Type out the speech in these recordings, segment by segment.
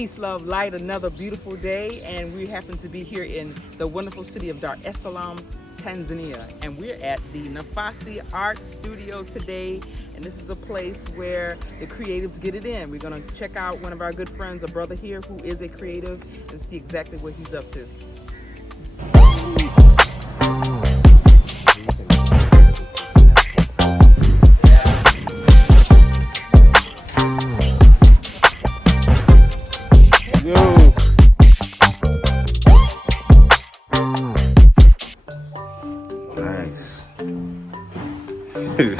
Peace, love, light, another beautiful day, and we happen to be here in the wonderful city of Dar es Salaam, Tanzania, and we're at the Nafasi Art Studio today, and this is a place where the creatives get it in. We're going to check out one of our good friends, a brother here who is a creative, and see exactly what he's up to. Nice. You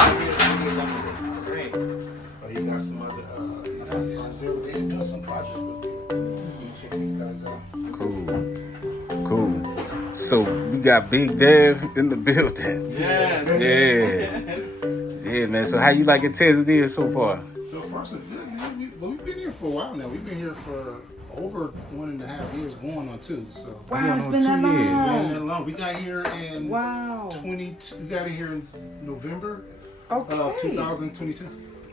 got some other Nafasi artists here. They're doing some projects with you. You check these guys out. Cool. So we got Big Dev in the building. Yeah, man. So how you liking Tanzania so far? So far, so good, man. We've been here for a while now. We've been here for over 1.5 years, going on 2. So Wow, it's been that long. It's been that long. We got here in We got here in November of 2022.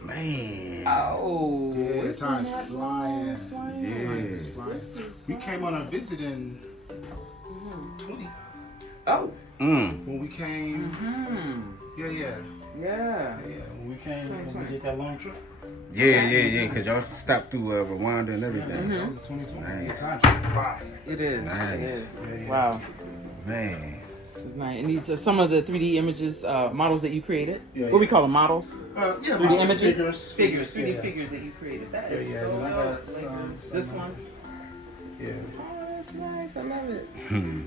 Man. Oh. Yeah, time's flying. Yeah. Time is flying. We came on a visit in 20. Oh. When we came. Yeah. When we came, when we did that long trip. Yeah. Cause y'all stopped through Rwanda and everything. That was 2020. Nice. Yeah, time's flying. It is. Nice. It is. Yeah. Wow. Man. This is nice. And these are some of the 3D images, models that you created. Yeah, What we call them, models? 3D models, images? figures, 3D yeah. figures that you created. That is Yeah, so and I dope. got Like some this one. Yeah. Oh, that's nice. I love it.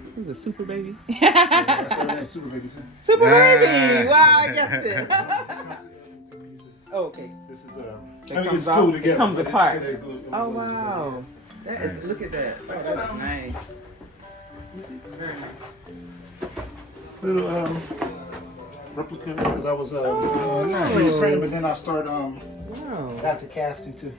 This is a super baby. That's our name, Super Baby too. Super baby! Wow, I guessed it. Oh, okay. This is That comes it's out, glued it together. comes but apart. it glued Oh, together. wow. That is, look at that. Oh, that's nice. You see? Very nice. Little replicas because I was nice. 3D printing, but then I started Wow. got to casting too.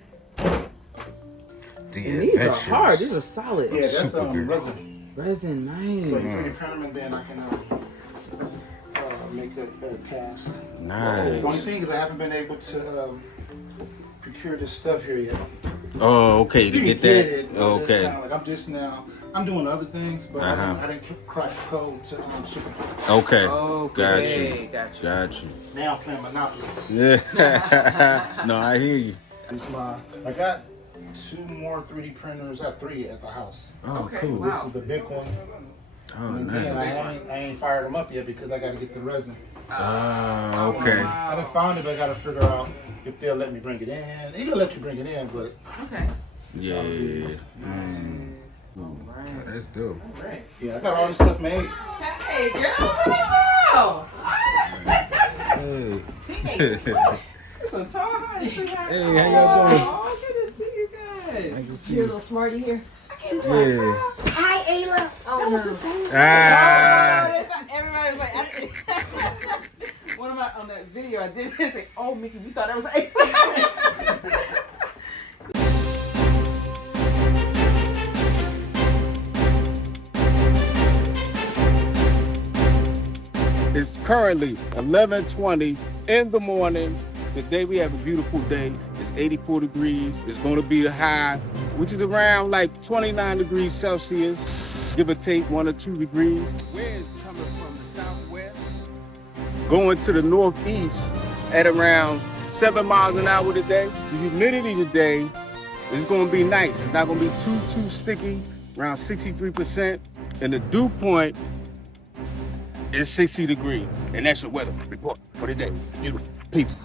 And these are hard. These are solid. Yeah, that's Super good. resin. Resin, nice. So you 3D print them and then I can make a cast. Nice. The only thing is I haven't been able to procure this stuff here yet. Oh, okay. To You get can that. it, but it's Okay. kinda like I'm doing other things, but I didn't crack the code to ship it. Okay. Okay. Got you. Now I'm playing Monopoly. Yeah. No, I hear you. I got 2 more 3D printers. I have 3 at the house. Oh, Okay, cool. wow. This is the big one. Oh, And nice. then I ain't fired them up yet because I got to get the resin. Oh, okay. I done found it, but I got to figure out if they'll let me bring it in. They'll let you bring it in, but Okay. Yeah. All That's dope. right. yeah, I got all this stuff made. Hey, girl, girl. Hey. It's a tall high. Hey, how y'all doing? Oh, good to see you guys. You're a little smarty here. Yeah. Hi, Ayla. Oh, that was the same. Ah. Everybody was like, one of my on that video I did this. Like, oh, Mickey, we thought that was like. It's currently 11:20 in the morning. Today we have a beautiful day. It's 84 degrees. It's going to be the high, which is around like 29 degrees Celsius, give or take 1 or 2 degrees. Winds coming from the southwest, going to the northeast at around 7 miles an hour today. The humidity today is going to be nice. It's not going to be too sticky, around 63%. And the dew point is 60 degrees. And that's your weather report for the day. Beautiful people.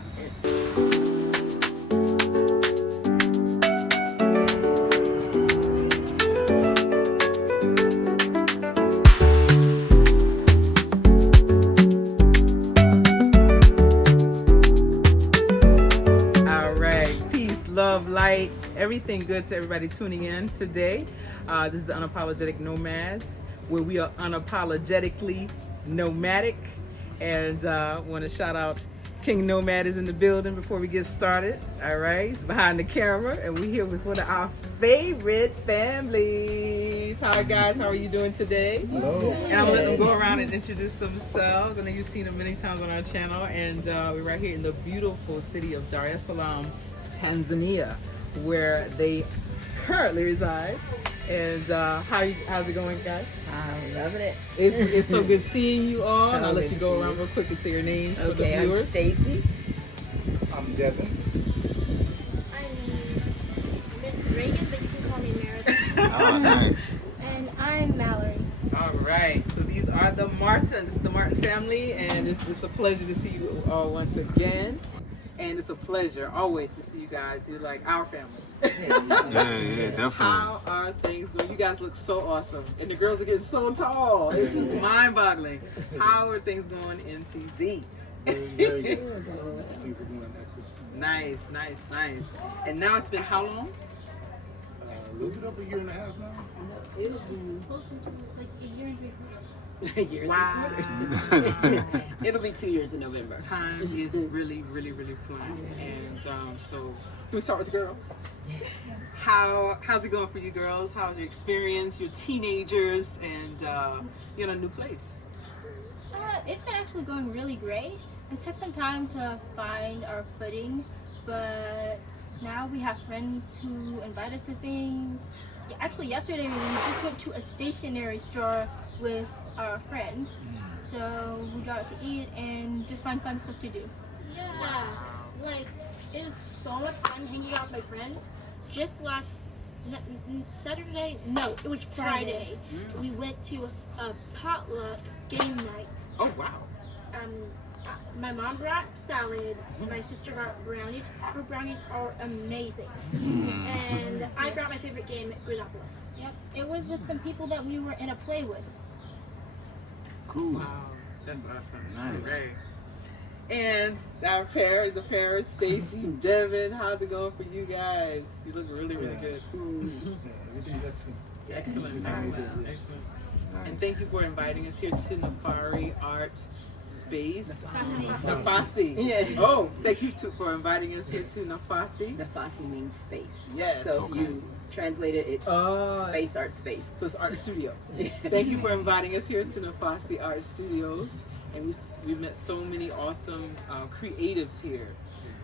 All right, peace, love, light, everything good to everybody tuning in today. This is the Unapologetic Nomads, where we are unapologetically nomadic. And want to shout out King Nomad is in the building before we get started. All right, he's behind the camera, and we're here with one of our favorite families. Hi guys, how are you doing today? Hello. And I'm gonna let them go around and introduce themselves. I know you've seen them many times on our channel, and we're right here in the beautiful city of Dar es Salaam, Tanzania, where they currently reside. And how's it going, guys? I'm loving it. It's so good seeing you all. So And I'll let good you to go see around you. real quick and say your names for the Okay, I'm viewers. Stacy. I'm Devin. I'm Reagan, but you can call me Meredith. Oh, nice. And I'm Mallory. All right, so these are the Martins, the Martin family, and it's a pleasure to see you all once again. And it's a pleasure always to see you guys. You're like our family. Yeah, definitely. How are things going? You guys look so awesome, and the girls are getting so tall. It's just mind-boggling. How are things going in TV? Very good. Things are going excellent. Nice, nice, nice. And now it's been how long? A little bit over a year and a half now. Closer to like a year and 3 quarters. Wow. It'll be 2 years in November. Time is really, really, really flying. And so, can we start with the girls? How's it going for you girls? How's your experience? You're teenagers, and you're in a new place. It's been actually going really great. It took some time to find our footing, but now we have friends who invite us to things. Actually, yesterday we just went to a stationery store with our friend. So we got to eat and just find fun stuff to do. Yeah, like it was so much fun hanging out with my friends. Just last Saturday, no, it was Friday. We went to a potluck game night. Oh wow. My mom brought salad. My sister brought brownies. Her brownies are amazing. And I brought my favorite game, Gridopolis. Yep, it was with some people that we were in a play with. Cool. Wow, that's awesome. Nice. Great. And our the parents, Stacy, Devin, how's it going for you guys? You look really, really good. Yeah, everything's excellent. Excellent, Everything's excellent, good. excellent. And thank you for inviting us here to Nafari Art Space. Nafasi. Yeah. Oh, thank you for inviting us here to Nafasi. Nafasi means space. Yes. So if you translate it, it's Oh. space art space. So it's art studio. Thank you for inviting us here to Nafasi Art Studios. And we've met so many awesome creatives here.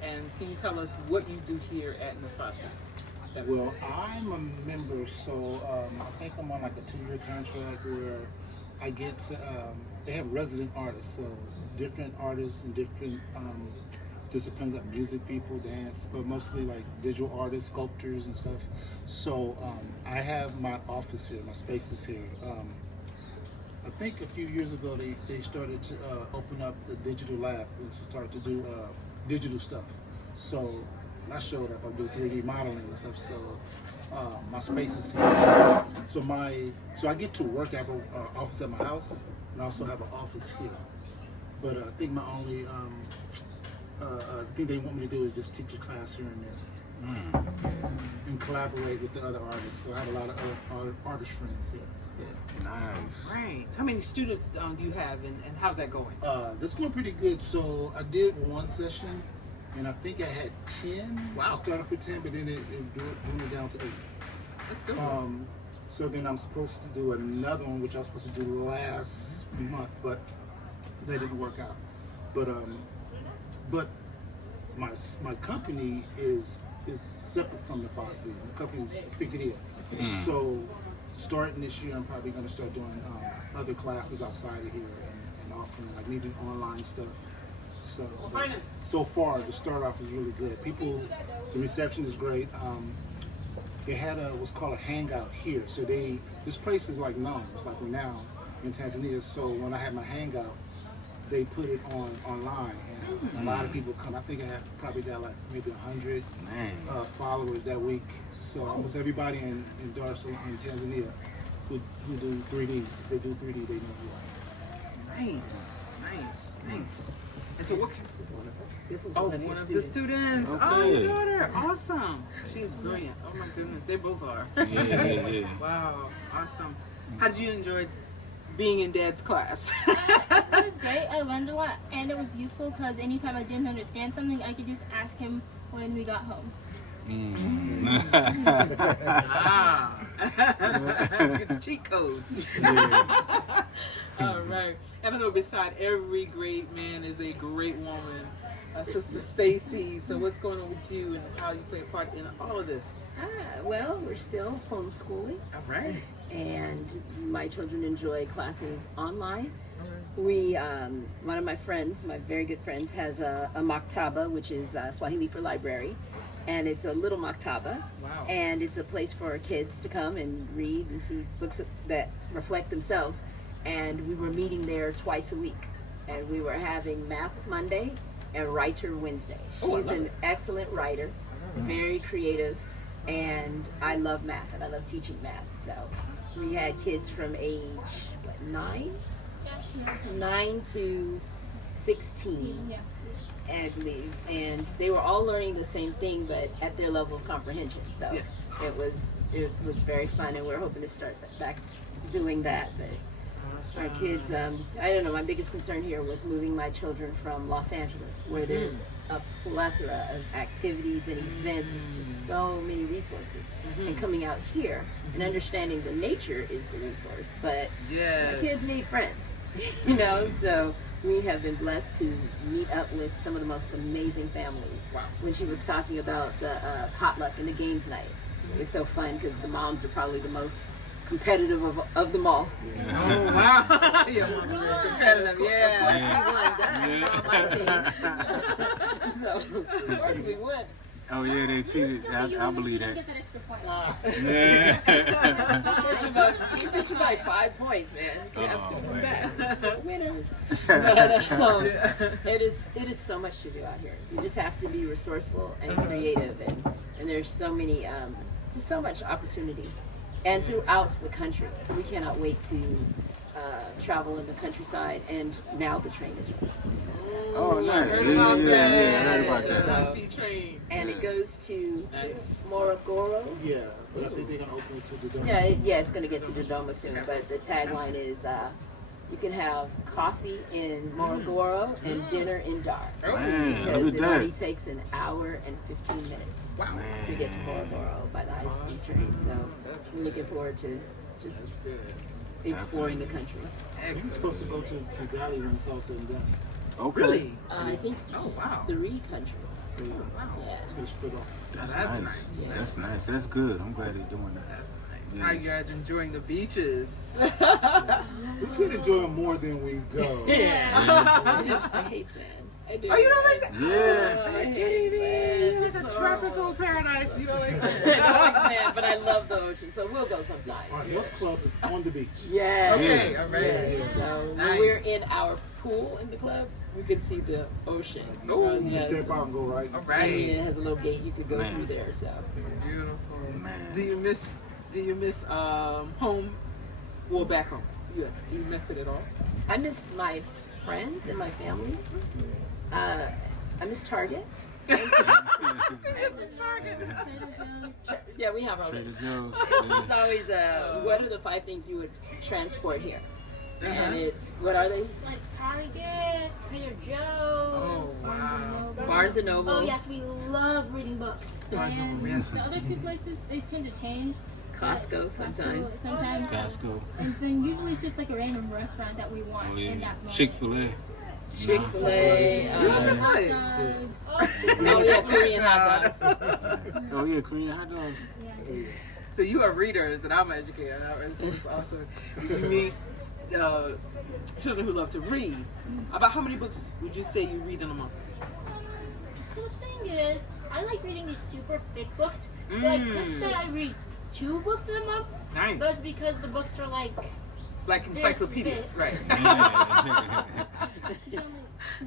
And can you tell us what you do here at Nafasi? Well, I'm a member, so I think I'm on like a 2-year contract where I get to, they have resident artists, so different artists and different disciplines like music people, dance, but mostly like visual artists, sculptors and stuff. So I have my office here, my space is here. I think a few years ago they started to open up the digital lab and to start to do digital stuff. So when I showed up, I'm doing 3D modeling and stuff. So my space is here. So I get to work at an office at my house, and I also have an office here. But I think my only thing they want me to do is just teach a class here and there, and collaborate with the other artists. So I have a lot of other artist friends here. Yeah. Nice. Right. How many students do you have, and how's that going? That's going pretty good. So I did one session, and I think I had 10. Wow. I started with 10, but then it dwindled down to 8. That's still good. So then I'm supposed to do another one, which I was supposed to do last month, but that didn't work out. But my company is separate from the Nafasi. The company is Figueria. So starting this year, I'm probably going to start doing other classes outside of here and offering like maybe online stuff. So far, the start off is really good. The reception is great. They had what's called a hangout here. So this place is like known, it's like renowned in Tanzania. So when I had my hangout, they put it online, and a lot of people come. I think I probably got like maybe 100 followers that week. So almost everybody in Dar es Salaam, in Tanzania, who do 3D, if they do 3D, they know who I am. Nice. And so what? This was Oh, one one of of the the students. students. Oh, your daughter. Awesome. She's brilliant. Oh my goodness, they both are. Yeah. Wow, awesome. How did you enjoy being in Dad's class? It was great. I learned a lot, and it was useful because anytime I didn't understand something, I could just ask him when we got home. Ah. Get the cheat codes. All right. I don't know, beside every great man is a great woman. Sister Stacy, so what's going on with you and how you play a part in all of this? Well, we're still homeschooling, All right. and my children enjoy classes online. We, one of my friends, my very good friends, has a maktaba, which is Swahili for library, and it's a little maktaba, Wow. and it's a place for kids to come and read and see books that reflect themselves. And we were meeting there twice a week, and we were having Math Monday and Writer Wednesday. Oh, I She's love an it. excellent writer, very creative, and I love math, and I love teaching math. So we had kids from age, what, 9 to 16, Yeah. I believe, and they were all learning the same thing, but at their level of comprehension. So Yes. it was very fun, and we're hoping to start back doing that. But our kids, I don't know, my biggest concern here was moving my children from Los Angeles, where there's a plethora of activities and events, it's just so many resources, and coming out here and understanding the nature is the resource, but Yes. my kids need friends, you know, so we have been blessed to meet up with some of the most amazing families. Wow. When she was talking about the potluck and the games night, it's so fun because the moms are probably the most competitive of them all. Oh, wow. Yeah, competitive, yeah. Of course we won that on my team. So, of course we won. Oh yeah, they cheated. I believe You that. get that extra point. Yeah. You bet you by 5 points, man. You have to come back. Winners. But it is so much to do out here. You just have to be resourceful and creative, and there's so many, just so much opportunity. And throughout the country, we cannot wait to travel in the countryside, and now the train is running. Oh, nice. Heard about Yeah, that. I heard about It's that. high-speed train. And it goes to Nice. Morogoro. Yeah, but I think they're gonna open it to the Yeah, it's going to get to Dodoma soon, but the tagline is you can have coffee in Morogoro and dinner in Dar. Man, Because look it at only that. takes an hour and 15 minutes Wow. to get to Morogoro by the high-speed train. So we're looking forward to just That's good. exploring the country. We're supposed to go to Kigali when it's all said and done. Okay. Really? I think Oh, wow. 3 countries. Wow. Yeah. It's gonna split off. That's That's nice. nice. That's nice. That's good. I'm glad they're doing that. That's nice. Yes. How you guys enjoying the beaches? We could enjoy more than we go. I hate sand. I do. Oh, you don't like that? Yeah. I hate sand. It's a tropical paradise. You don't like I sand? don't like sand, but I love the ocean, so we'll go sometime. Our health club is on the beach. Yeah. Okay, all right. Yeah. So Nice. when we're in our pool in the club, we can see the ocean. Ooh. On the You other step side. out and go right. All I mean, right. it has a little gate you could go Man. through there. So Beautiful. Man. Do you miss home? Well, back home. Yeah. Do you miss it at all? I miss my friends and my family. I miss Target. Yeah, we have our Trader list. Joe's. It's always what are the 5 things you would transport here? And it's what are they? Like Target, Trader Joe's. Oh, wow. Barnes and Noble. Oh yes, we love reading books. And Yes. the other 2 places, they tend to change. Costco sometimes. Sometimes. Costco. And then usually it's just like a random restaurant that we want Oh, in yeah. that moment. Chick-fil-A. Chick-fil-A. You like Chick-fil-A? Dogs. Oh yeah, Korean hot dogs. Oh yeah, Korean hot dogs. Yeah. So you are readers, and I'm an educator. It's awesome. You meet children who love to read. About how many books would you say you read in a month? The cool thing is, I like reading these super thick books. So I could say I read 2 books in a month, Nice. but it's because the books are like Like encyclopedias, This. right? She's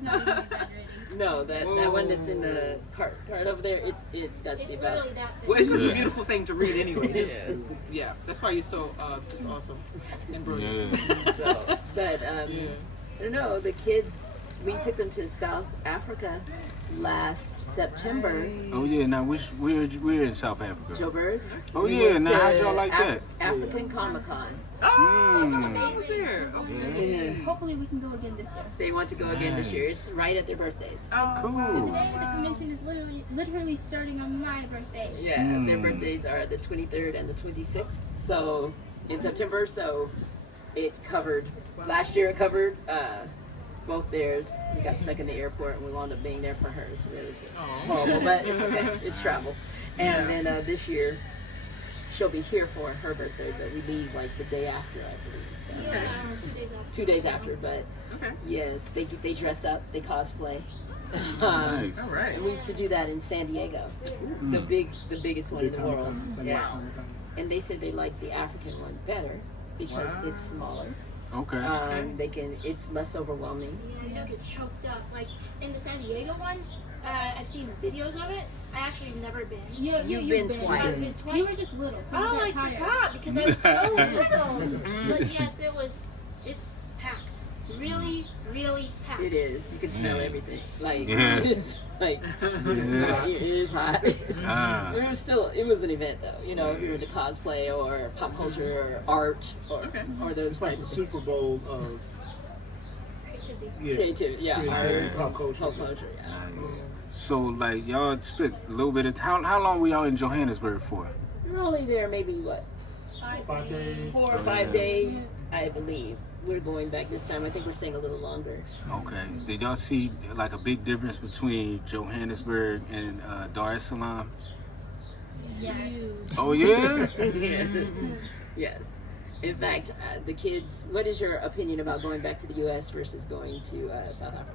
not even exaggerating. No, that one that's in the cart over there, it's got to it's be about. literally that thick. Well, it's just a Yeah. beautiful thing to read anyway. Yeah, that's why you're so just awesome and brilliant. Yeah. So, but Yeah. I don't know. The kids, we took them to South Africa last September. Oh yeah. Now we're in South Africa. Joburg. Oh We yeah. went Now to how'd y'all like that? African Comic Con. Oh, I was there. Okay. Yeah. hopefully we can go again this year. They want to go again this year. It's right at their birthdays. Today, the convention is literally starting on my birthday. Yeah, their birthdays are the 23rd and the 26th. So in September, so it covered, last year it covered both theirs. We got stuck in the airport and we wound up being there for hers. So it was horrible, but it's okay. It's travel. And then this year, she'll be here for her birthday, but we leave like the day after, I believe. Yeah, 2 days after. 2 days after, but yes, they dress up, they cosplay. Nice. All right. And we used to do that in San Diego, the biggest one in the world. Yeah. And they said they like the African one better because it's smaller. Okay. It's less overwhelming. Yeah, you don't get choked up. Like in the San Diego one, I've seen videos of it. I actually have never been. You've been twice. I've been twice. You were just little, so Oh, you I got tired. forgot because I was so little. But yes, it's packed. Really, really packed. It is. You can smell everything. Like Yeah. it's like it is hot. It was an event though. You know, if you were into cosplay or pop culture or art or those It's like the types of Super Bowl of creativity. Yeah. creativity, pop culture. Pop culture. Yeah. So, like, y'all spent a little bit of time. How long were y'all in Johannesburg for? We're only there maybe what 5 days. 4 or 5 days, I believe. We're going back this time. I think we're staying a little longer. Okay. Did y'all see, like, a big difference between Johannesburg and Dar es Salaam? Yes. Oh, yeah? Yes. In fact, the kids, what is your opinion about going back to the U.S. versus going to South Africa?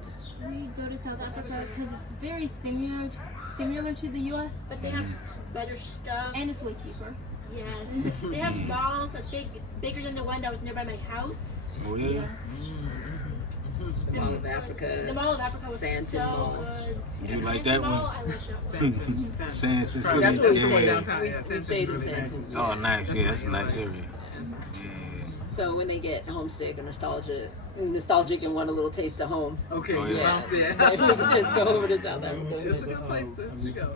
We go to South Africa because it's very similar to the U.S. But they have better stuff. and it's way cheaper. Yes. They have malls that's bigger than the one that was nearby my house. Oh, yeah? The Mall of Africa. The Mall of Africa was Santon so Mall. good. You like Santon that Mall, one? I like that one. Santon City. That's where we Yeah. stayed downtown. We stayed in Santon. Oh, nice. Yeah, that's a nice area. Yeah. So when they get homesick or nostalgic and want a little taste of home, Okay, Oh, yeah. yeah. I'm saying. they can just go over to South We went Africa. It's a good place to go.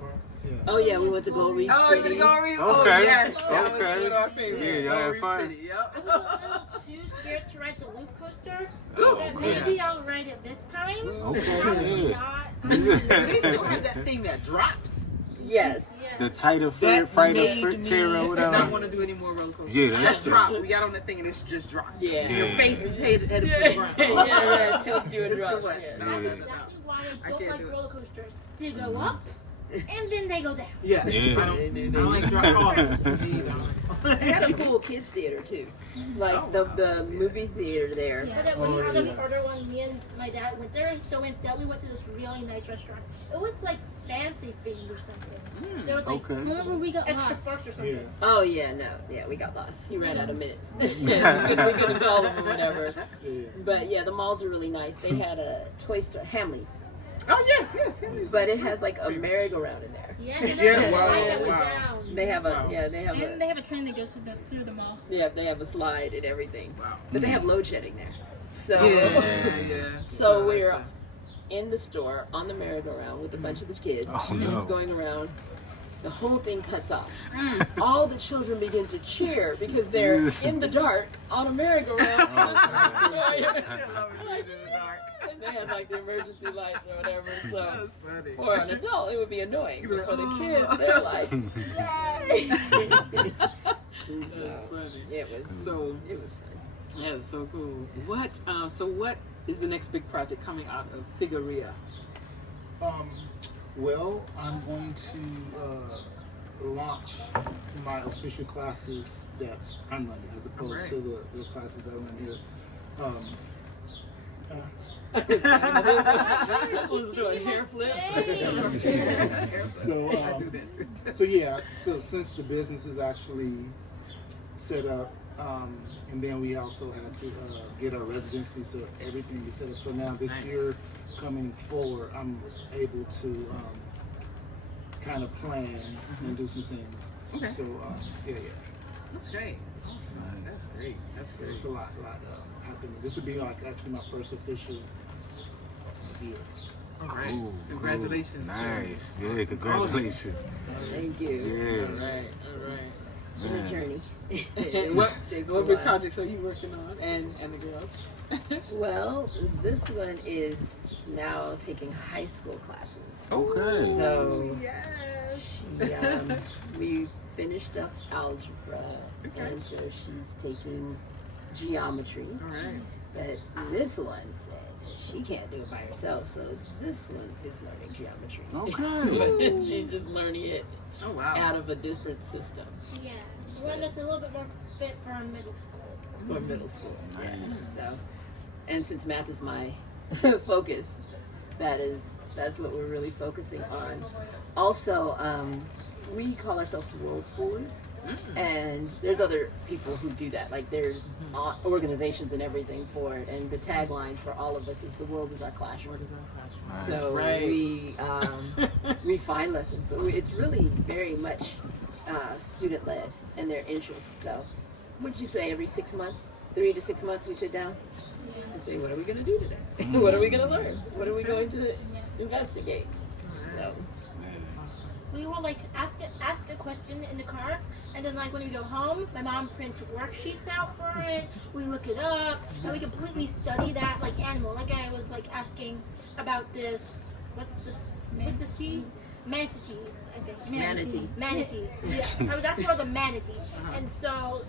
Oh yeah, we went to Gold Reef Oh, you're City. gonna go read? Oh, Okay, yes. That was okay. one of our favorites. Yeah, y'all had Gold Reef fun? City, yep. I was a little too scared to ride the loop coaster. Oh, But okay. maybe I'll ride it this time. Okay, Probably yeah. not. Do they still have that thing that drops? Yes. The tighter That fighter made fruit me tear or not whatever. want to do any more roller coasters. Yeah, That that's drop. We got on the thing and it just drops. Yeah. Your Yeah. face is headed for the ground. Yeah, it tilts you and It's too drops. much. Yeah. No, That's no, no. exactly why I I don't can't like do it. roller coasters. They go up and then they go down. Yeah. Yeah. I don't like drop off. They had a cool kids theater too, like the movie theater there. But then when we had the other one, me and my dad went there. So instead, we went to this really nice restaurant. It was like fancy themed or something. There was like Okay. Remember we got extra lost. perks or something. Yeah. Oh yeah, we got lost. He ran out of minutes. we couldn't call him or whatever. Yeah. But yeah, the malls are really nice. They had a toy store, Hamleys, Oh, yes. but it has like a merry-go-round in there. Yeah, and Yeah, there was a wow, slide that went wow. down. They have a Wow. And they have a train that goes through the mall. they have a slide and everything. Wow. But they have load shedding there. So Yeah. So we're in the store on the merry-go-round with a bunch of the kids, Oh, and no. it's going around. The whole thing cuts off. All the children begin to cheer because they're in the dark on a merry-go-round. And they had like the emergency lights or whatever. So That's funny. for an adult, it would be annoying, but for the Oh. kids, they're like, yay! That's funny. It was So, it was fun. that is so cool. What is the next big project coming out of Figueria? Well, I'm going to launch my official classes that I'm running, as opposed Alright. to the classes that I run here. This one's doing hair flips. So, I do that too. so yeah. So since the business is actually set up, and then we also had to get our residency, so everything is set up. So now this Nice. year, coming forward, I'm able to kind of plan and do some things. Okay. So yeah. Okay. Awesome. That's great. That's So great. it's a lot happening. This would be like actually my first official year. All right. Cool, Congratulations. cool. Nice. Yeah, congratulations. Thank you. Yeah. All right. All right. in the journey. What big projects are you working on, and the girls? Well, this one is now taking high school classes. Okay. So Yes. we finished up algebra, and so she's taking geometry. All right. But this one said that she can't do it by herself, so this one is learning geometry. Okay. But she's just learning it Oh wow. out of a different system Yeah, one that's a little bit more fit for middle school. for middle school. Nice. So, and since math is my focus, that's what we're really focusing on. Also, we call ourselves world schoolers, and there's other people who do that. Like there's organizations and everything for it, and the tagline for all of us is "The world is our classroom." Nice. So Right. we find lessons. So it's really very much student led and their interests. So, what'd you say? Every 6 months, 3 to 6 months, we sit down and say, "What are we going to do today? What are we going to learn? What are we going to investigate?" So. We will like ask a question in the car, and then like when we go home, my mom prints worksheets out for it. We look it up, and we completely study that like animal. Like I was like asking about this. What's the sea? Manatee, I think. Manatee. Manatee. Yeah. I was asking about the manatee, and so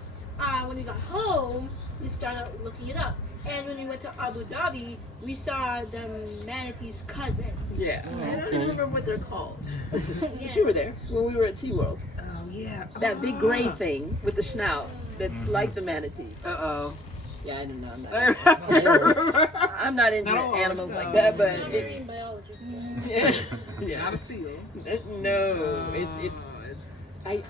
when we got home, we started looking it up. And when we went to Abu Dhabi, we saw the manatee's cousin. Yeah, I don't even remember what they're called. Yeah. You were there when we were at SeaWorld. Oh yeah. That big gray thing with the snout that's like the manatee. Uh Yeah, I don't know. oh. I'm not into No, animals so- like that, but I'm not a biologist. yeah. Not a seal. No, it's it's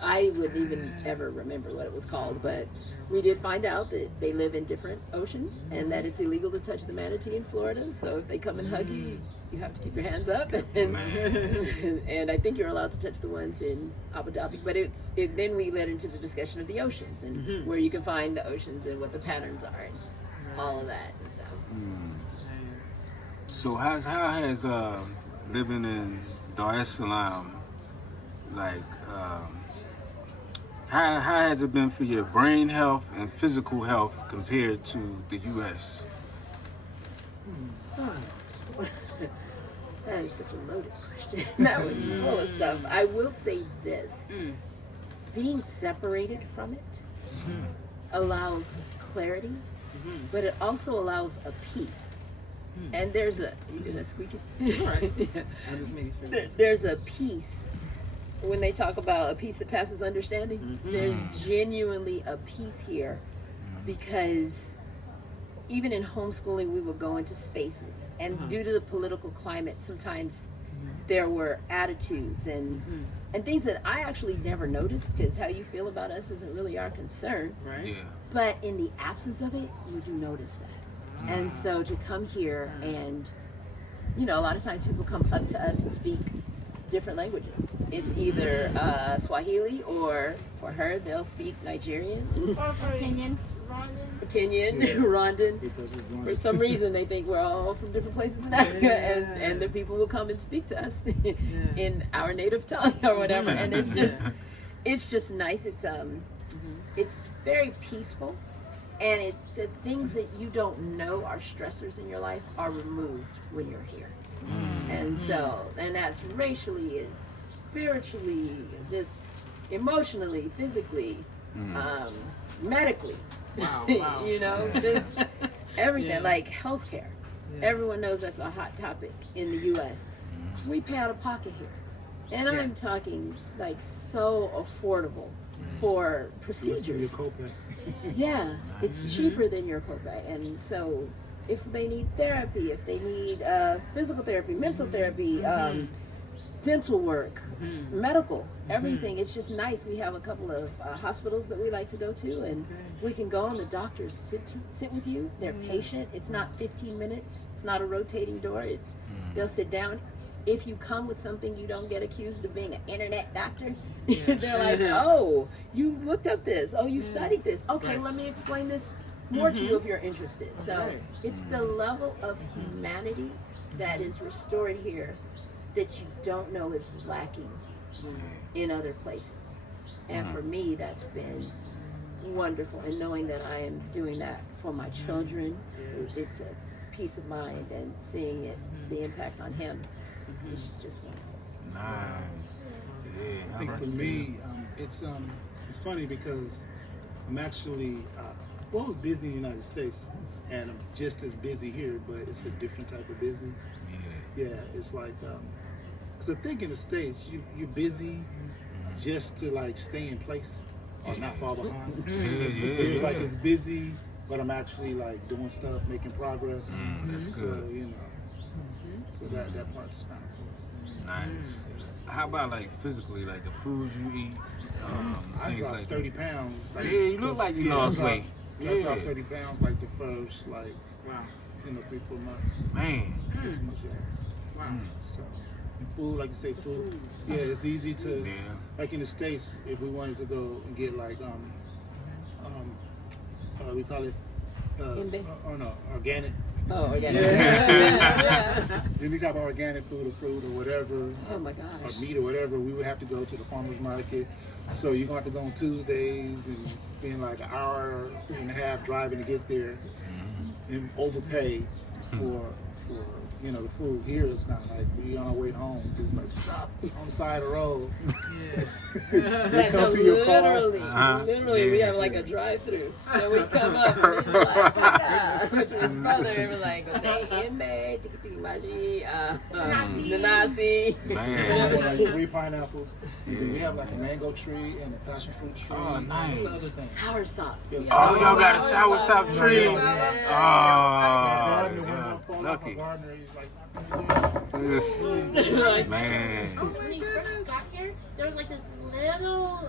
I wouldn't even ever remember what it was called, but we did find out that they live in different oceans and that it's illegal to touch the manatee in Florida. So if they come and hug you, you have to keep your hands up. And I think you're allowed to touch the ones in Abu Dhabi. But then we led into the discussion of the oceans and where you can find the oceans and what the patterns are and all of that. And so, So how has living in Dar es Salaam, like, how has it been for your brain health and physical health compared to the U.S.? that is such a loaded question. That one's full of stuff. I will say this. Being separated from it allows clarity, but it also allows a peace. And there's a, you gonna squeak it? all right. Yeah. I'm just making sure. There's a peace. When they talk about a peace that passes understanding, there's genuinely a peace here, because even in homeschooling, we would go into spaces, and due to the political climate, sometimes there were attitudes and things that I actually never noticed, because how you feel about us isn't really our concern. Right. Yeah. But in the absence of it, you do notice that. And so to come here and, a lot of times people come up to us and speak different languages. It's either Swahili, or for her, they'll speak Nigerian, Or for Opinion. Rhonda. Kenyan, Rwandan. For some reason, they think we're all from different places in Africa, and the people will come and speak to us in our native tongue or whatever. And it's just nice. It's very peaceful, and the things that you don't know are stressors in your life are removed when you're here. And so, and that's racially, it's spiritually, just emotionally, physically, medically. Wow. This everything, Yeah. like healthcare. Yeah. Everyone knows that's a hot topic in the U.S. We pay out of pocket here, and I'm talking like so affordable for procedures. Yeah, it's cheaper than your copay, and so if they need therapy, if they need physical therapy, mental therapy, dental work, medical, everything. It's just nice. We have a couple of hospitals that we like to go to, and we can go and the doctors sit with you. They're patient. It's not 15 minutes. It's not a rotating door. They'll sit down. If you come with something, you don't get accused of being an internet doctor. They're like, oh, you looked up this. Oh, you studied this. Okay, let me explain this more to you if you're interested. So it's the level of humanity that is restored here that you don't know is lacking in other places. And for me, that's been wonderful. And knowing that I am doing that for my children, it's a peace of mind, and seeing it, the impact on him, is just wonderful. Nice. Yeah. I think for me, it's funny because I'm actually I was busy in the United States, and I'm just as busy here, but it's a different type of busy. Yeah, it's like so I think in the States you're busy just to like stay in place or not fall behind. It's like it's busy, but I'm actually like doing stuff, making progress. That's So good. so that part's kind of cool. Nice. How about like physically, like the foods you eat? I Things dropped like 30 pounds. Like, Yeah, you look like you lost weight. I dropped 30 pounds like the first, like, 3-4 months. Man. 6 months, yeah. Wow. So, and food, like you say, food. Yeah, it's easy to, Yeah. like in the States, if we wanted to go and get like, we call it, organic. Oh, organic. Yeah. Any type of organic food or fruit or whatever. Oh my Or gosh. meat or whatever, we would have to go to the farmer's market. So you're going to have to go on Tuesdays and spend like an hour and a half driving to get there and overpay for the food. Here it's kind of like we on our way home, just like stop on the side of the road. Like, come to your car. literally, we have like a drive-through, and we come up and it's like, "Kaka," which was brother, and we're like, "Imbe, tiki tiki maji, nanasi." We Man. have like 3 pineapples. And then we have like a mango tree and a passion fruit tree. Oh, and nice. some other things. Soursop. Yeah, Oh, y'all got a sour sop tree. Oh, Gardener, when yeah. I fall off a Lucky. gardener, he's like, not gonna do it. Like, Man. When we first got here, there was like this little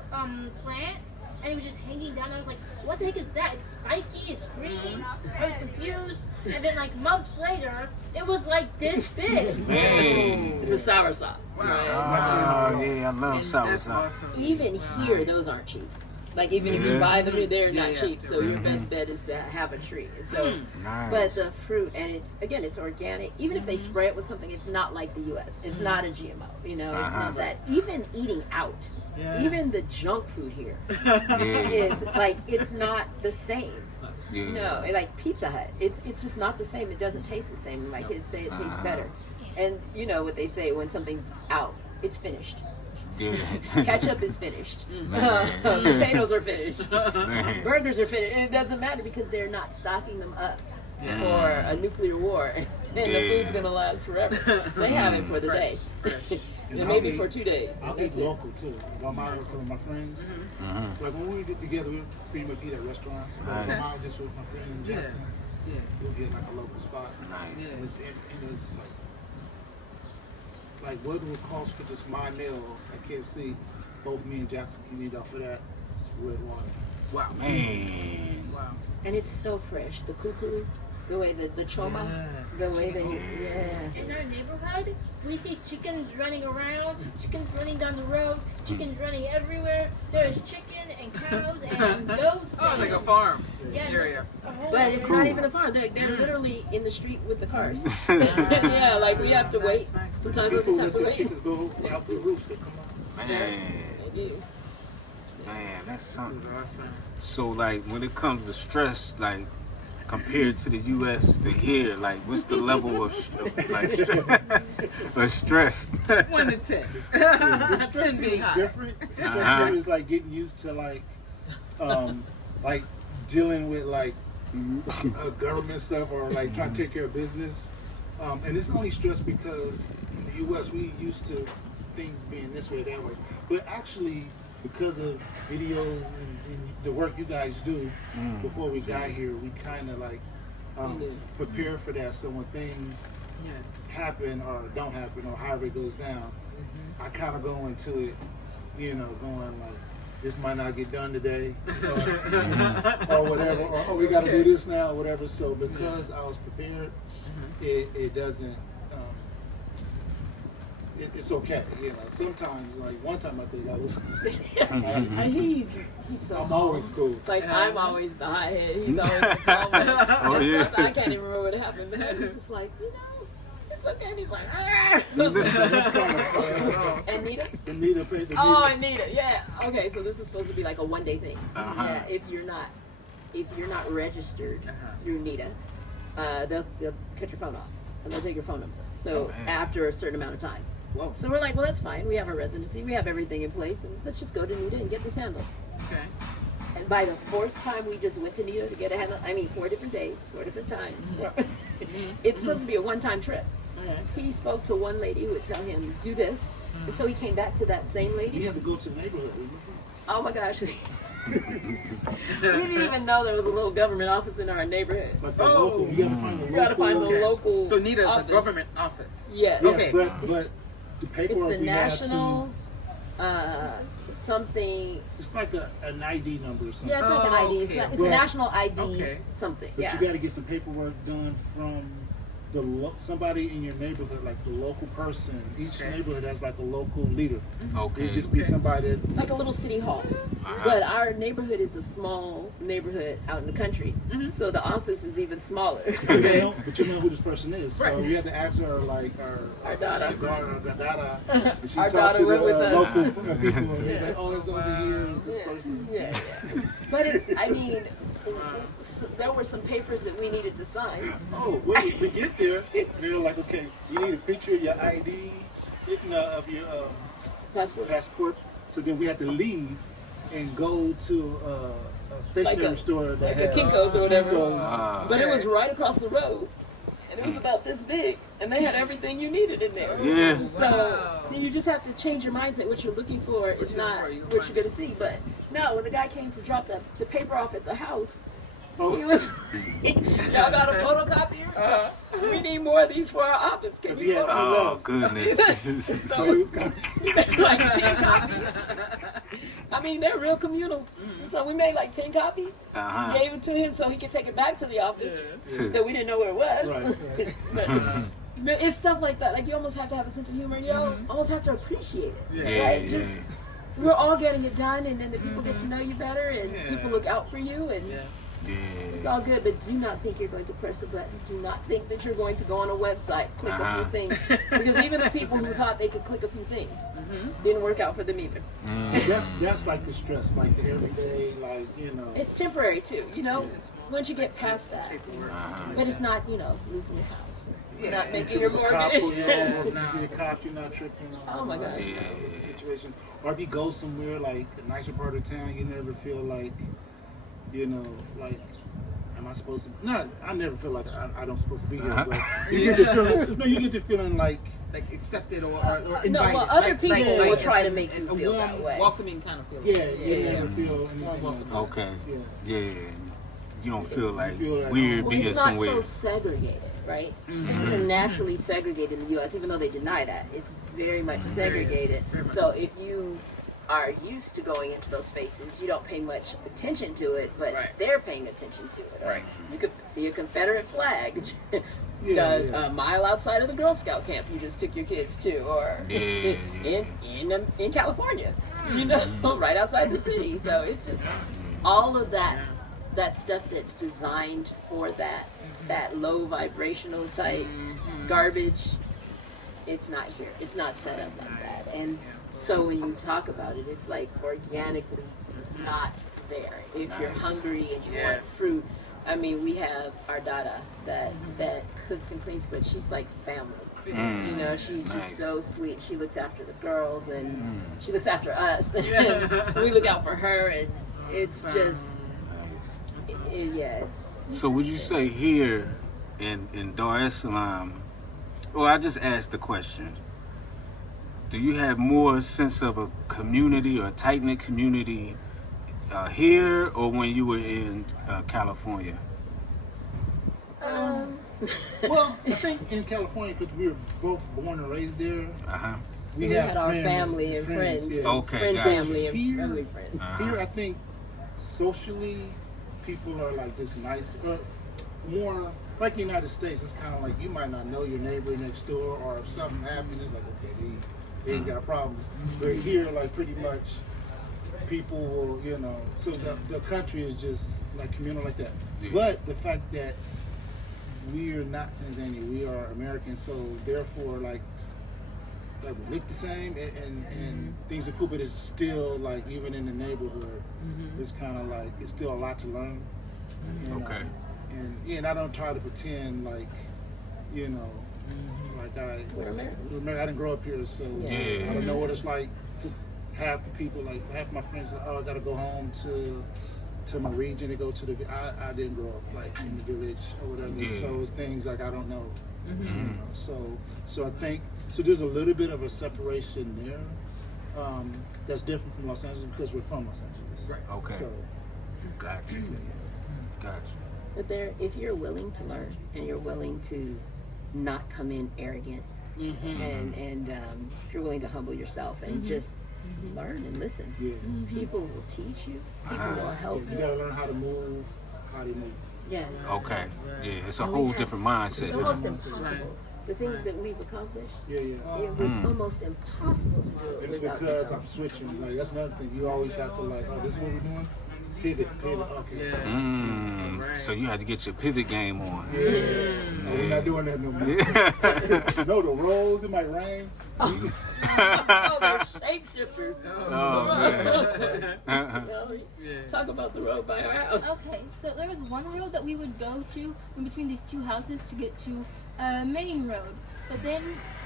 plant, and it was just hanging down. I was like, "What the heck is that? It's spiky. It's green." I was confused, and then like months later, it was like this big. Man. it's a soursop. Oh, yeah, I love sour That's sop. awesome. Even here, those aren't cheap. Like even if you Yeah. buy them here, they're not Yeah. cheap. So your best bet is to have a tree. And so, but Nice. the fruit, and it's organic. Even if they spray it with something, it's not like the U.S. It's not a GMO. You know, it's Uh-huh. not that. Even eating out, even the junk food here Yeah. is like it's not the same. Yeah. No, like Pizza Hut, it's just not the same. It doesn't taste the same. And my kids say it tastes better. And you know what they say when something's out, it's finished. Yeah. Ketchup is finished. Potatoes are finished. Man. Burgers are finished. And it doesn't matter because they're not stocking them up for a nuclear war. And the food's going to last forever. They have it for the day. And And I'll maybe eat- for 2 days. I'll eat That's it. local too. If I'm out with some of my friends, like when we get together, we pretty much eat at restaurants. But if I'm out just with my friend in Jackson, we'll get like a local spot. Nice. And it's like what it would cost for just my meal at KFC. Both me and Jackson can eat off of that with water. Wow. Man. Wow. And it's so fresh. The cuckoo, the way the choma, the way they, In our neighborhood, we see chickens running around, chickens running down the road, chickens running everywhere. There's chicken and cows and goats. Oh, it's like a farm Yeah, area. a whole But it's cool. not even a farm. They're literally in the street with the cars. Yeah, like we have to wait. Sometimes we People just have let to the wait. chickens go out the roofs. They come out. Man. They do. Man, that's something. Awesome. So, like, when it comes to stress, like, compared to the U.S. to here, like, what's the level of stress? 1 to 10. Stress 10 here being is high. different. Stress here is like getting used to like dealing with like government stuff or like trying to take care of business. And it's only stress because in the U.S. we used to things being this way, that way. But actually, because of video and the work you guys do before we got here, we kind of like prepare for that. So when things happen or don't happen or however it goes down, I kind of go into it, going like, this might not get done today, or whatever, or oh, we got to do this now, or whatever. So because I was prepared, it doesn't. It's okay, Sometimes, like one time, I think I was. He's so. I'm always cool. Like I'm always the high head. He's always the calm one. Oh, And yeah. sometimes I can't even remember what happened. But I was just like, it's okay. And he's like, ah. Anita? Oh, Anita, yeah. Okay, so this is supposed to be like a one-day thing. Yeah, if you're not registered through NITA, they'll cut your phone off and they'll take your phone number. So after a certain amount of time. Whoa. So we're like, well, that's fine. We have our residency. We have everything in place, and let's just go to NITA and get this handled. Okay. And by the fourth time we just went to NITA to get it handled, 4 different days, 4 different times. It's supposed to be a one-time trip. He spoke to one lady who would tell him, do this. And so he came back to that same lady. He had to go to the neighborhood. Oh my gosh. We didn't even know there was a little government office in our neighborhood. But the local, you gotta find the local. You gotta find the local. So NITA is office. a government office. Yes. Yeah, Okay. but the It's paperwork the we national had something. to. It's like an ID number or something. Yeah, it's like an Oh, ID. okay. It's a national ID Okay. something. But Yeah. you got to get some paperwork done from somebody in your neighborhood, like the local person. Each Okay. neighborhood has like a local leader. Okay. It'd just be somebody that. Like a little city hall. But our neighborhood is a small neighborhood out in the country. So the office is even smaller. But you know who this person is. So Right. you have to ask her, like, Our daughter. And she Our talked daughter to the went with us. local people. And they're like, oh, it's over here. Is this person? Yeah. But there were some papers that we needed to sign. Oh, when we get there, they're like, okay, you need a picture of your ID, of your passport. So then we had to leave and go to a stationery store that Like a had Kinko's or whatever. Kinko's. But it was right across the road. And it was about this big. And they had everything you needed in there. Yeah. So you just have to change your mindset. What you're looking for is not what you're going to see. But no, when the guy came to drop the paper off at the house, he was, y'all got a photocopier? We need more of these for our office. Can you had photocopy? Oh goodness. So it was kind of, Like 10 copies. They're real communal. So we made like 10 copies, gave it to him so he could take it back to the office. So we didn't know where it was. right. But it's stuff like that. Like you almost have to have a sense of humor. You almost have to appreciate it. Yeah, Right? yeah. Just we're all getting it done, and then the people get to know you better, and people look out for you, and it's all good. But do not think you're going to press a button. Do not think that you're going to go on a website, click a few things, because even the people who thought they could click a few things didn't work out for them either. That's like the stress, like the everyday, like, It's temporary too, once you get past that. But it's not, losing your house, not making your the cop, mortgage. you see the cops, you're not tripping on. Oh my gosh. It's a situation. Or if you go somewhere like a nicer part of town, you never feel like, like, am I supposed to? No, I never feel like I don't supposed to be here. But you get the feeling. No, you get the feeling like accepted or invited. No, well, other people will try to make you a feel warm, that way. welcoming kind of feeling. you never feel anything like that. Okay. Yeah. Yeah. You don't feel like feel like- weird Well, being it's not somewhere. so segregated, right? Things are naturally segregated in the U.S., even though they deny that. It's very much segregated. Very much. So if you are used to going into those spaces, you don't pay much attention to it, but they're paying attention to it. Right. You could see a Confederate flag Yeah. a mile outside of the Girl Scout camp you just took your kids to, or in California, right outside the city. So it's just all of that stuff that's designed for that low vibrational type garbage. It's not here. It's not set up like that. And so when you talk about it, it's like organically not there. If you're hungry and you want fruit, we have our Dada that cooks and cleans, but she's like family. She's just so sweet. She looks after the girls, and she looks after us, and we look out for her, and it's just, it's. So would you say here in Dar es Salaam, well, I just asked the question, do you have more sense of a community or a tight-knit community here or when you were in California? Well, I think in California, because we were both born and raised there, We had our family and friends. Yeah. Okay, Friend, gotcha. family, and Here- family, friends. Here, I think socially, people are like just nice, more like the United States. It's kind of like you might not know your neighbor next door, or if something happens, it's like, okay, these got problems. But here, like pretty much, people will, so the country is just like communal like that. Yeah. But the fact that we are not Tanzania. We are American. So therefore, like we look the same, and things are cool, but it's still like even in the neighborhood, it's kind of like it's still a lot to learn. And, Okay. And I don't try to pretend like, you know, like We're Americans. I didn't grow up here, so Yeah. I don't know what it's like. Half the people, like half my friends, I gotta go home to my region to go to the. I didn't grow up like in the village or whatever, Yeah. so it's things like I don't know. You know, so I think there's a little bit of a separation there that's different from Los Angeles because we're from Los Angeles. Right. Okay. So Gotcha. Gotcha. But there, if you're willing to learn and you're willing to not come in arrogant, and if you're willing to humble yourself and just learn and listen, yeah, people will teach you. People will help you you. gotta learn how to move, how to move. Yeah. Okay. Yeah, it's a And we whole have- different It's mindset. almost impossible. The things that we've accomplished, Yeah, yeah. it was almost impossible to do it It's without because them. I'm switching. Like that's another thing. You always have to like, oh, this is what we're doing. Pivot. Okay. So you had to get your pivot game on. Yeah. No, we're not doing that no more. No, the roads. It might rain. Oh, they're shapeshifters. Oh man. Well, talk about the road by our house. Okay, so there was one road that we would go to in between these two houses to get to a main road. But then,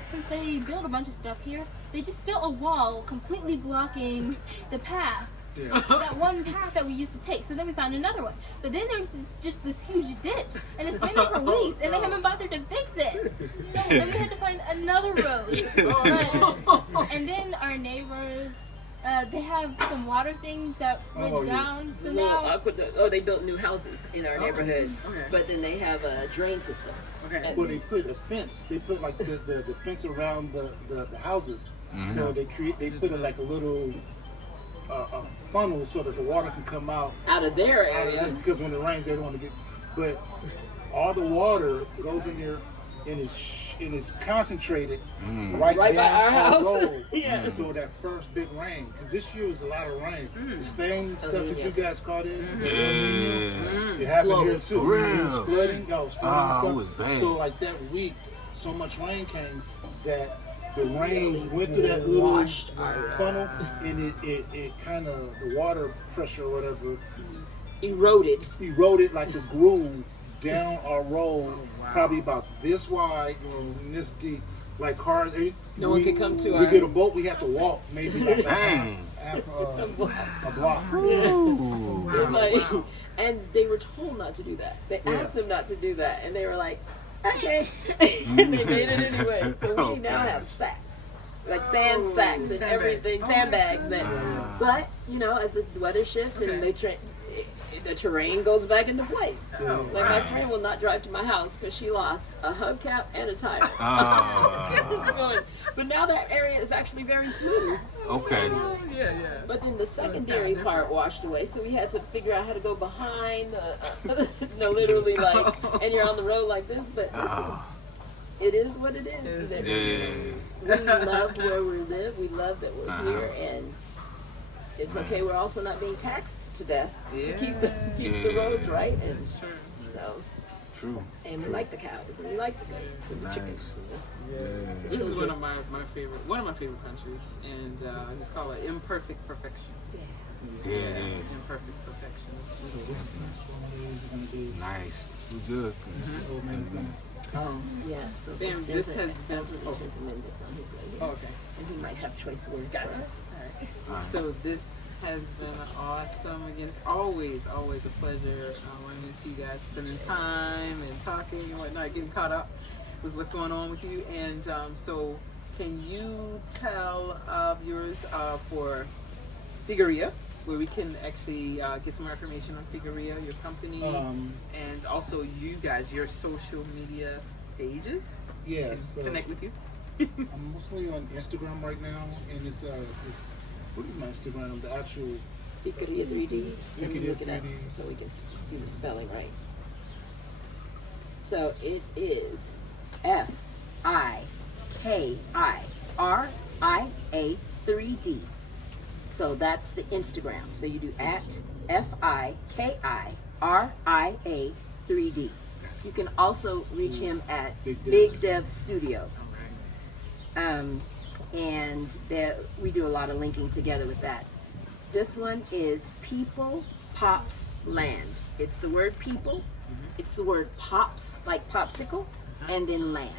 since they built a bunch of stuff here, they just built a wall completely blocking the path. Yeah. That one path that we used to take. So then we found another one. But then there's just this huge ditch, and it's been there for weeks, and they haven't bothered to fix it. So then we had to find another road. And then our neighbors, they have some water thing that slid Oh, yeah. down. So Little now, aqueduct. Oh, they built new houses in our neighborhood, okay. but then they have a drain system. Okay. Well, they put a fence. They put like the fence around the houses. So they put like a little a funnel so that the water can come out Out of their out of area. that, because when it rains they don't want to get. But all the water goes in there and it's concentrated right Right by down our on house. the road. Yes. So that first big rain, because this year was a lot of rain. The same stuff that yeah. you guys caught in. Yeah. It happened here Flooded. too. For It was real? flooding. It was flooding it was and bad. stuff. So like that week, so much rain came that the rain went through that little Washed funnel, and it kind of the water pressure or whatever Eroded. eroded like a groove down our road, probably about this wide and this deep. Like cars, No one could come to we our- get a boat, we have to walk maybe like Dang. a block. Ooh. Like, and they were told not to do that. They asked them not to do that, and they were like, okay. And they made it anyway. So we now have sacks. Like sand sacks and everything, sandbags. But, you know, as the weather shifts and the terrain goes back into place. Like my friend will not drive to my house because she lost a hubcap and a tire. But now that area is actually very smooth. Okay. Yeah. But then the secondary part washed away, so we had to figure out how to go behind, literally like, and you're on the road like this, but it is what it is. Yeah. We love where we live, we love that we're here, and it's okay, we're also not being taxed to death to keep the roads right, and so, True. and we like the cows, and we like the goats, and the chickens. This is one of my favorite countries, and I just call it imperfect perfection. Yeah. Imperfect perfection. So what's the next one is going to be? Nice. We good. Old man's gonna. Yeah, so Bam, there's this an has been- elderly gentleman that's on his way here, Okay. and he might have choice words for us. So this has been awesome. Again, it's always a pleasure running into you guys, spending time and talking and whatnot, getting caught up with what's going on with you. And so can you tell viewers for Figueria, where we can actually get some more information on Figueria, your company, and also you guys, your social media pages? Yeah, Can so connect with you. I'm mostly on Instagram right now, and it's what is my Instagram? The actual Figueria 3D. Let me Figueria look it up 3D. so we can do the spelling right. So it is FIKIRIA 3D. So that's the Instagram. So you do at FIKIRIA 3D. You can also reach him at Big Dev. Big Dev Studio. All right. And we do a lot of linking together with that. This one is People Pops Land. It's the word people, it's the word pops, like popsicle, and then land.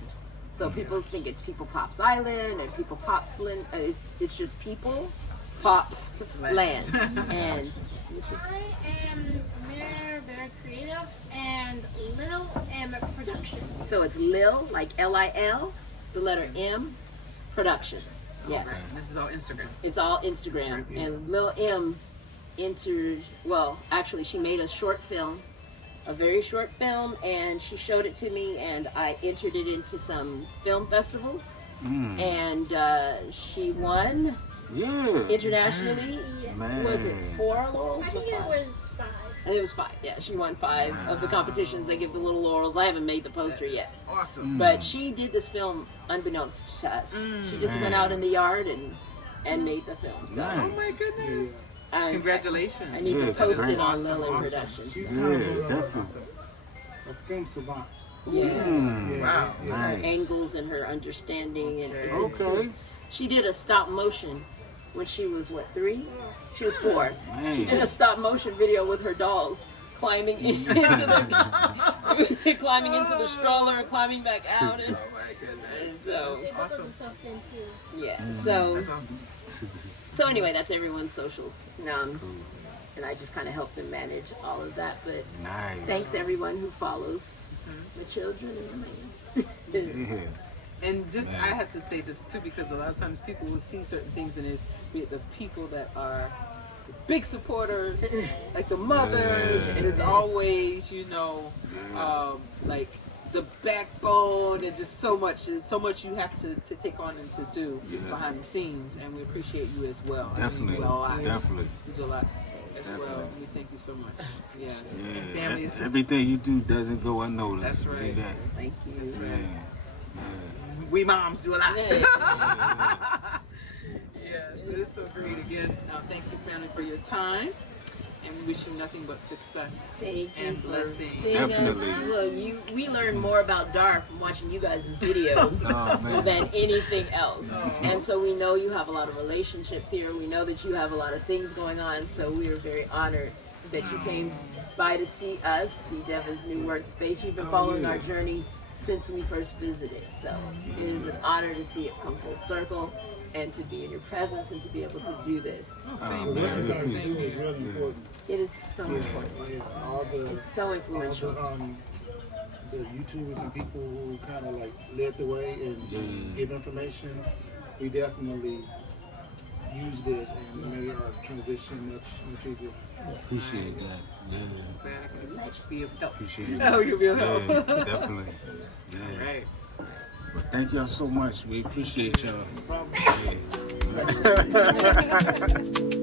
So people think it's People Pops Island or People Pops Land. It's just People Pops Land. And I am very creative and Lil M Productions. so it's Lil, like Lil, the letter M, Productions. Yes. Okay. This is all Instagram. It's all Instagram. And Lil M actually she made a short film, a very short film, and she showed it to me, and I entered it into some film festivals, and she won Yeah. internationally. Man. Was it 4 laurels? I think or it 5? was 5. I think it was 5. Yeah, she won 5 of the competitions. They give the little laurels. I haven't made the poster yet, Awesome. but she did this film unbeknownst to us. She just went out in the yard and made the film. So Nice. Oh my goodness. I Congratulations. need Yeah, to post that's it on awesome. Lil M Awesome. Productions. She's Yeah, kind of definitely. a film savant. Yeah. Mm. Wow. Yeah. Nice. Angles and her understanding and it's Okay. she did a stop motion when she was 3? She was 4. Man. She did a stop motion video with her dolls climbing into the climbing into the stroller and climbing back out and Oh my goodness. so They built Awesome. themselves in too. yeah. Mm. So That's awesome. so anyway, that's everyone's socials. And I just kind of help them manage all of that. But Nice. thanks everyone who follows the children and the man. Yeah. And just, I have to say this too, because a lot of times people will see certain things and it, the people that are the big supporters, like the mothers, and it's always, like the backbone, and just so much you have to take on and to do behind the scenes, and we appreciate you as well. I mean, Definitely. you do a lot. Definitely. You do a lot as well. Definitely. We thank you so much. Yes. Yeah. And family is just, Everything you do doesn't go unnoticed. That's right. Believe that. Thank you. That's Yeah. right. We moms do a lot. Yeah. Yes, but it's so great again. Thank you, family, for your time, and we wish you nothing but success Thank you and for blessing. seeing us. Definitely. Look, we learn more about Dar from watching you guys' videos Oh, man. than anything else. And so we know you have a lot of relationships here. We know that you have a lot of things going on. So we are very honored that you came by to see us, see Devin's new workspace. You've been following our journey since we first visited. So it is an honor to see it come full circle and to be in your presence and to be able to do this. Same The here. work you guys Same do is here. really important. It is so important. Yes, all the It's so influential. the YouTubers and people who kind of like led the way and give information, we definitely used it and made our transition much easier. Appreciate that. Yeah. Glad I could be of help. Appreciate it. Oh, you'll be of help. Yeah, definitely. Yeah. Right. But thank y'all so much. We appreciate y'all. No problem. Yeah.